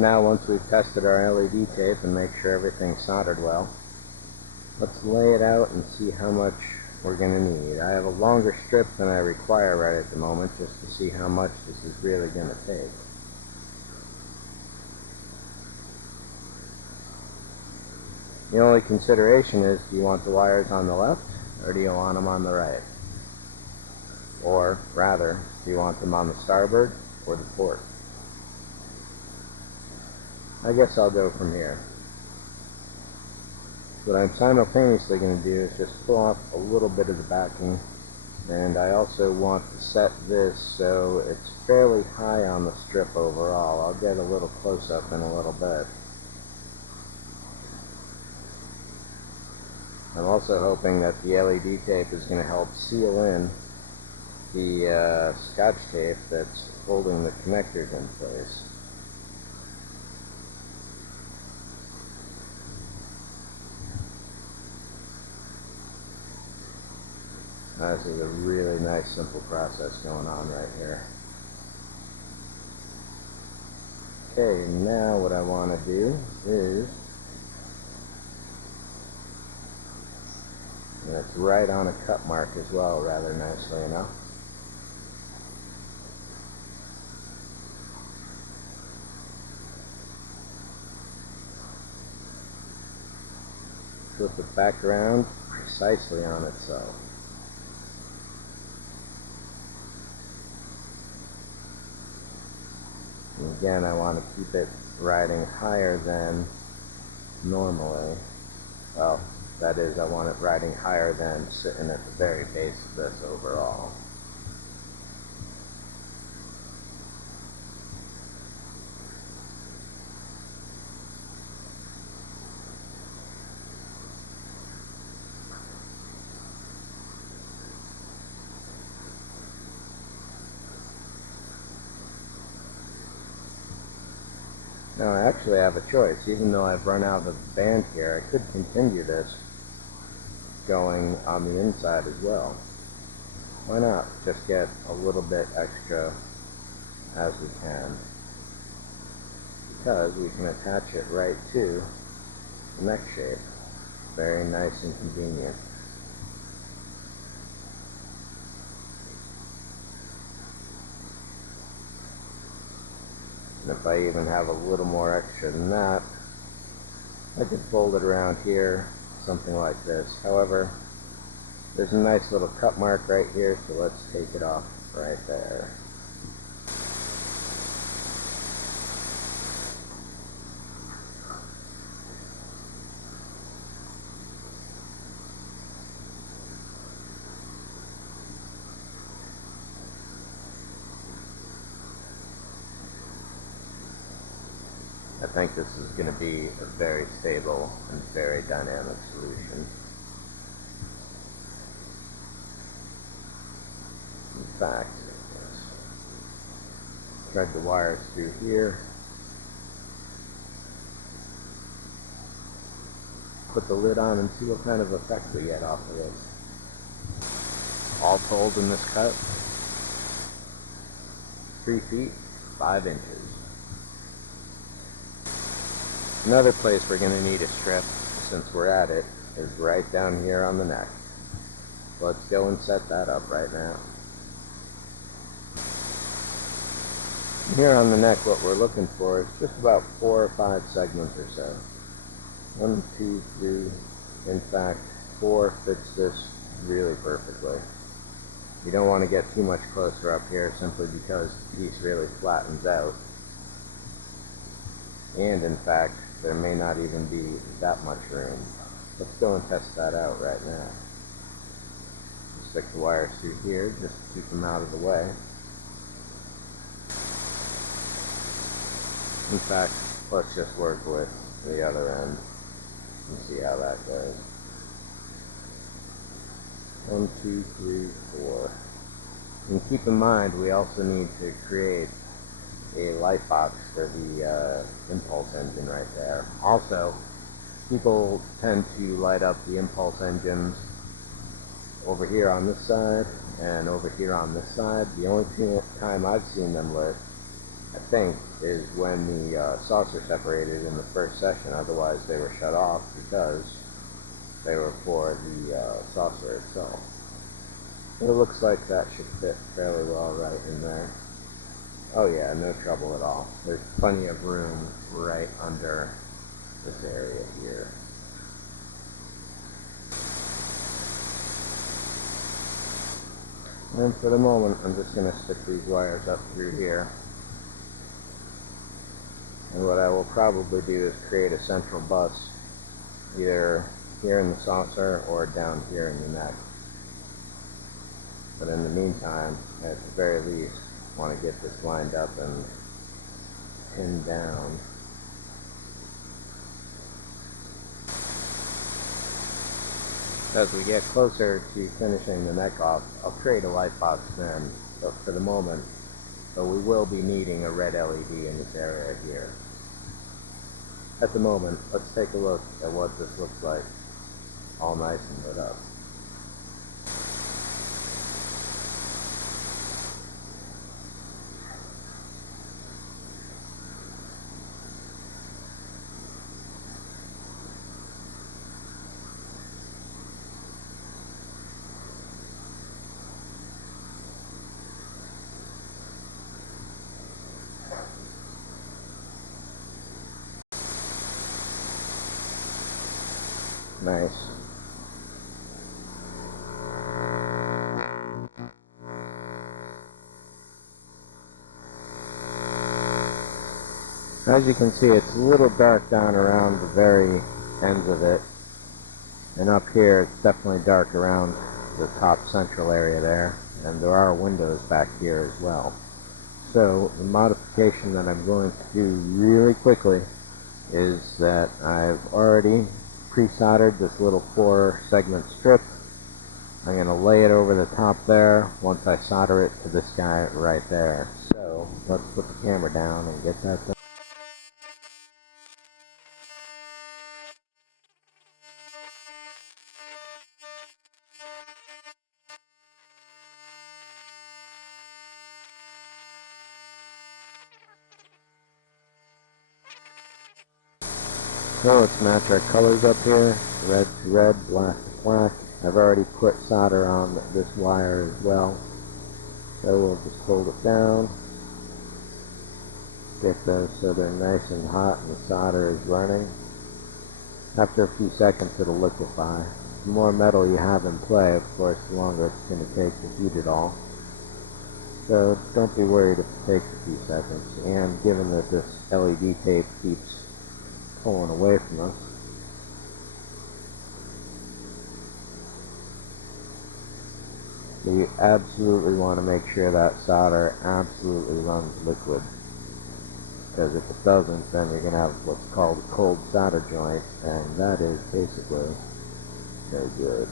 Now once we've tested our LED tape and make sure everything's soldered well, let's lay it out and see how much we're going to need. I have a longer strip than I require right at the moment just to see how much this is really going to take. The only consideration is, do you want the wires on the left or do you want them on the right? Or rather, do you want them on the starboard or the port? I guess I'll go from here. What I'm simultaneously going to do is just pull off a little bit of the backing, and I also want to set this so it's fairly high on the strip overall. I'll get a little close-up in a little bit. I'm also hoping that the LED tape is going to help seal in the Scotch tape that's holding the connectors in place. This is a really nice simple process going on right here. Okay, now what I want to do is, and it's right on a cut mark as well, rather nicely enough. Flip it back around precisely on itself. And again, I want to keep it riding higher than normally. Well, that is, I want it riding higher than sitting at the very base of this overall. Now I actually have a choice. Even though I've run out of band here, I could continue this going on the inside as well. Why not just get a little bit extra as we can? Because we can attach it right to the neck shape. Very nice and convenient. And if I even have a little more extra than that, I could fold it around here, something like this. However, there's a nice little cut mark right here, so let's take it off right there. I think this is going to be a very stable and very dynamic solution. In fact, thread the wires through here, put the lid on and see what kind of effect we get off of this. All told in this cut, 3 feet, 5 inches. Another place we're going to need a strip, since we're at it, is right down here on the neck. Let's go and set that up right now. Here on the neck, what we're looking for is just about 4 or 5 segments or so. 1, 2, 3, in fact, 4 fits this really perfectly. You don't want to get too much closer up here simply because the piece really flattens out. And in fact, there may not even be that much room. Let's go and test that out right now. Stick the wires through here just to keep them out of the way. In fact, let's just work with the other end and see how that goes. 1, 2, 3, 4. And keep in mind, we also need to create a light box for the impulse engine right there. Also, people tend to light up the impulse engines over here on this side and over here on this side. The only time I've seen them lit I think, is when the saucer separated in the first session. Otherwise they were shut off because they were for the saucer itself. It looks like that should fit fairly well right in there. Oh yeah, no trouble at all. There's plenty of room right under this area here. And for the moment, I'm just going to stick these wires up through here. And what I will probably do is create a central bus, either here in the saucer or down here in the neck. But in the meantime, at the very least, I want to get this lined up and pinned down. As we get closer to finishing the neck off, I'll create a light box then, but for the moment, we will be needing a red LED in this area here. At the moment, let's take a look at what this looks like, all nice and lit up. Nice. As you can see, it's a little dark down around the very ends of it, and up here it's definitely dark around the top central area there, and there are windows back here as well. So the modification that I'm going to do really quickly is that I've already pre-soldered this little 4-segment strip. I'm going to lay it over the top there once I solder it to this guy right there. So let's put the camera down and get that done. So let's match our colors up here, red to red, black to black. I've already put solder on this wire as well. So we'll just hold it down, get those so they're nice and hot and the solder is running. After a few seconds it'll liquefy. The more metal you have in play, of course, the longer it's going to take to heat it all. So don't be worried if it takes a few seconds. And given that this LED tape keeps pulling away from us, you absolutely want to make sure that solder absolutely runs liquid, because if it doesn't, then you're going to have what's called a cold solder joint, and that is basically no good.